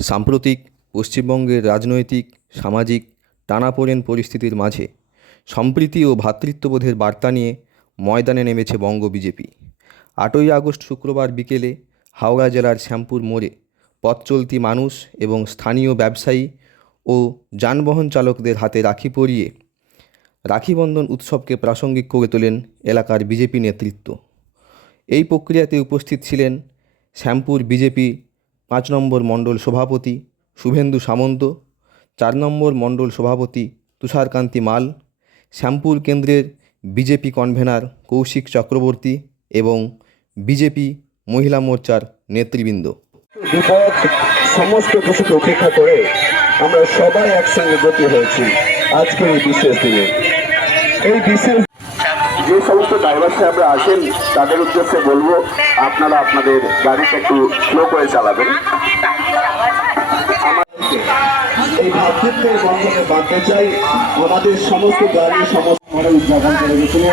সাম্প্রতিক পশ্চিমবঙ্গের রাজনৈতিক সামাজিক টানাপোড়েন পরিস্থিতির মাঝে সম্প্রীতি ও ভ্রাতৃত্ববোধের বার্তা নিয়ে ময়দানে নেমেছে বঙ্গ বিজেপি। 8ই আগস্ট শুক্রবার বিকেলে হাওড়া জেলার শ্যামপুর মোড়ে পথ চলতি মানুষ এবং স্থানীয় ব্যবসায়ী ও যানবাহন চালকদের হাতে রাখি পরিয়ে রাখিবন্ধন উৎসবকে প্রাসঙ্গিক করে তোলেন এলাকার বিজেপি নেতৃত্ব। এই প্রক্রিয়াতে উপস্থিত ছিলেন শ্যামপুর বিজেপি 5 নম্বর মণ্ডল সভাপতি শুভেন্দু সামন্ত, 4 নম্বর মণ্ডল সভাপতি তুষারকান্তি মাল, শ্যামপুর কেন্দ্রের বিজেপি কনভেনার কৌশিক চক্রবর্তী এবং বিজেপি মহিলা মোর্চার নেতৃবৃন্দ। বিপদ সমস্ত কিছুকে উপেক্ষা করে আমরা সবাই একসঙ্গে গতি হয়েছি আজকের এই বিশেষ দিনে। এই বিশেষ যে সমস্ত ড্রাইভার সাহেবরা আসেন তাদের উদ্দেশ্যে বলবো, আপনারা আপনাদের গাড়িটা একটু স্লো করে চালাবেন। এই ভাতৃত্বের বন্ধনে বাঁধতে চাই। আমাদের সমস্ত গাড়ি সমস্ত উদযাপন করে গেছিল।